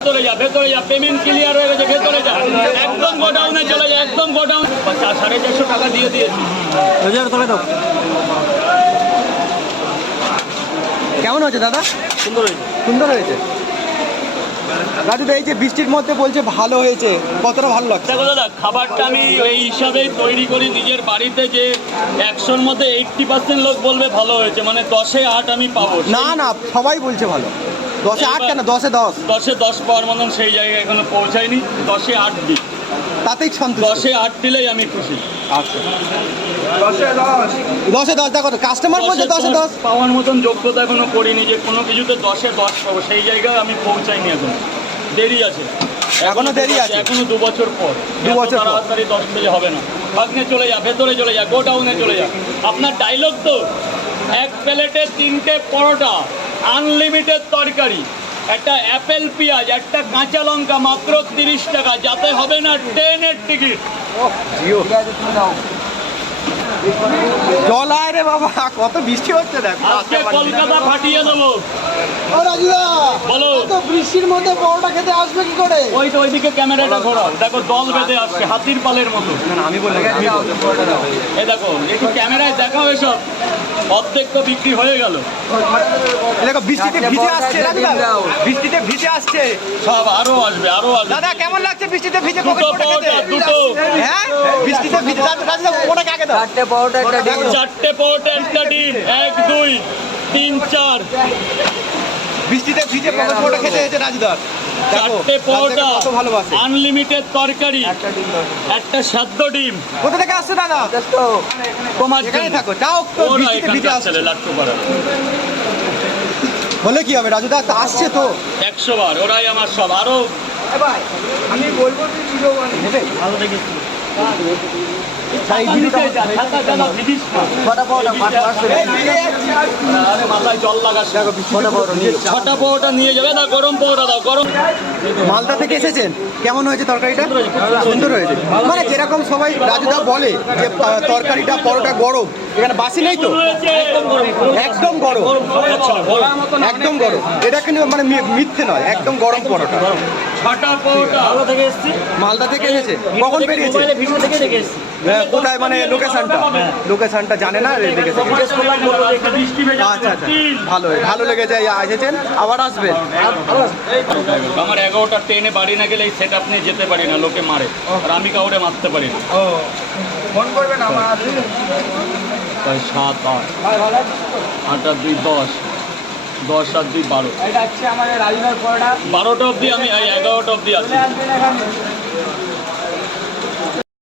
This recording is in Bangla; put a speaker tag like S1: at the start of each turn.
S1: ভেতরে যা ভেতরে যা পেমেন্ট ক্লিয়ার হয়ে গেছে ভেতরে যা। একদম গোডাউনে চলে যা একদম গোডাউন সাড়ে চারশো টাকা দিয়ে দিয়েছি।
S2: দাও। কেমন হয়েছে দাদা?
S1: সুন্দর হয়েছে।
S2: সুন্দর হয়েছে? রাজু এই যে বৃষ্টির মধ্যে বলছে ভালো হয়েছে কতটা ভালো লাগছে?
S1: দেখো দাদা খাবারটা আমি এই হিসাবেই তৈরি করি নিজের বাড়িতে যে একশোর মধ্যে এইটটি পার্সেন্ট লোক বলবে ভালো হয়েছে মানে দশে আট আমি পাবো।
S2: না না সবাই বলছে ভালো। দশে আট কেন? দশে দশ?
S1: দশে দশ পাওয়ার মতন সেই জায়গায় এখনও পৌঁছায়নি। দশে আট দিই।
S2: তাতেই
S1: দশে আট দিলেই আমি খুশি।
S2: দশে দশ দেখো কাস্টমার বলছে দশে দশ
S1: পাওয়ার মতন যোগ্যতা এখনও করিনি যে কোনো কিছুতে দশে দশ পাবো। সেই জায়গায় আমি পৌঁছাইনি এখন। দেরি আছে।
S2: এখনও দেরি আছে।
S1: এখনও দু বছর পর।
S2: দু বছর।
S1: তাড়াতাড়ি দশ পেজে হবে না। ভাগ্নে চলে যা ভেতরে চলে যা গোডাউনে চলে যা। আপনার ডায়লগ তো এক প্লেটে তিনটে পরোটা। আনলিমিটেড তরকারি। একটা অ্যাপেল পেঁয়াজ একটা কাঁচা লঙ্কা মাত্র তিরিশ টাকা। যাতে হবে না ট্রেনের টিকিট।
S2: জল আয় রে বাবা কত বৃষ্টি হচ্ছে দেখো।
S1: আজকে কলকাতা ফাটিয়ে দেবো।
S3: ও রাজুদা
S1: বলো।
S3: তো বৃষ্টির মধ্যে পরোটা খেতে আসবে কি করে?
S1: ওই তো ওইদিকে ক্যামেরাটা ঘোরাও। দেখো দল বেঁধে আসছে হাতির পালের মতো।
S2: না আমি বললাম
S1: এই দেখো একটু ক্যামেরায় দেখাও এসব। অর্ধেক তো বিক্রি হয়ে গেল।
S2: দেখো বৃষ্টিতে ভিজে আসছে বৃষ্টিতে ভিজে আসছে।
S1: সব আরও আসবে আরও আসবে।
S2: দাদা কেমন লাগছে বৃষ্টিতে ভিজে
S1: দুটো
S2: হ্যাঁ? বৃষ্টিতে ভিজে রাজুদা ওটাকে আগে দাও।
S3: চারটে পরোটা একটা ডিম।
S1: চারটে পরোটা একটা ডিম। এক দুই তিন চার।
S2: বৃষ্টিতে ভিজে পকেট পকেট খেতে হয়েছে রাজুদার?
S1: চারটে পরোটা
S2: কত ভালোবাসে।
S1: আনলিমিটেড তরকারি
S3: একটা ডিম দাও।
S1: একটা সাদ্য ডিম।
S2: কোথা থেকে আসছো দাদা?
S3: তো
S1: তোমার
S2: এখানে থাকো যাও তো বৃষ্টিতে ভিজে
S1: ছেলে লাট্টু পাড়া
S2: বলে কি হবে রাজুদা তো আসছে তো?
S1: একশো বার ওরাই আমার সব। আরও
S3: আমি বলব তুই ভিডিও
S2: নেবে
S1: ভালো দেখেছি
S3: ছটা নিয়ে
S1: যাবে না গরম দাও গরম।
S2: মালদা থেকে এসেছেন? কেমন হয়েছে তরকারিটা? সুন্দর হয়েছে মানে যেরকম সবাই রাজুদা বলে যে তরকারিটা পরোটা গরম এখানে বাসি নেই তো? একদম গরম
S1: আচ্ছা,
S2: একদম গরম। এটা কিন্তু মানে মিথ্যে নয় একদম গরম পরোটা।
S1: ছটা পরোটা।
S2: মালদা থেকে এসেছে? কখন বেরিয়েছে?
S1: ভিডিও থেকে দেখে এসছি।
S2: কোথায় মানে লোকেশনটা লোকেশনটা জানে না আচ্ছা আচ্ছা। ভালো ভালো লেগেছে এসেছেন আবার আসবেন
S1: আমার এগারোটা ট্রেনে বাড়ি না গেলে এই সেট আপ নিয়ে যেতে পারি না লোকে মারে। আর আমি কাউরে মারতে পারি না।
S3: ফোন করবেন আমার
S1: তাই সাত আট। আট আর দুই দশ। দশ আর দুই বারো। বারোটা অবধি আমি এগারোটা অবধি আছি।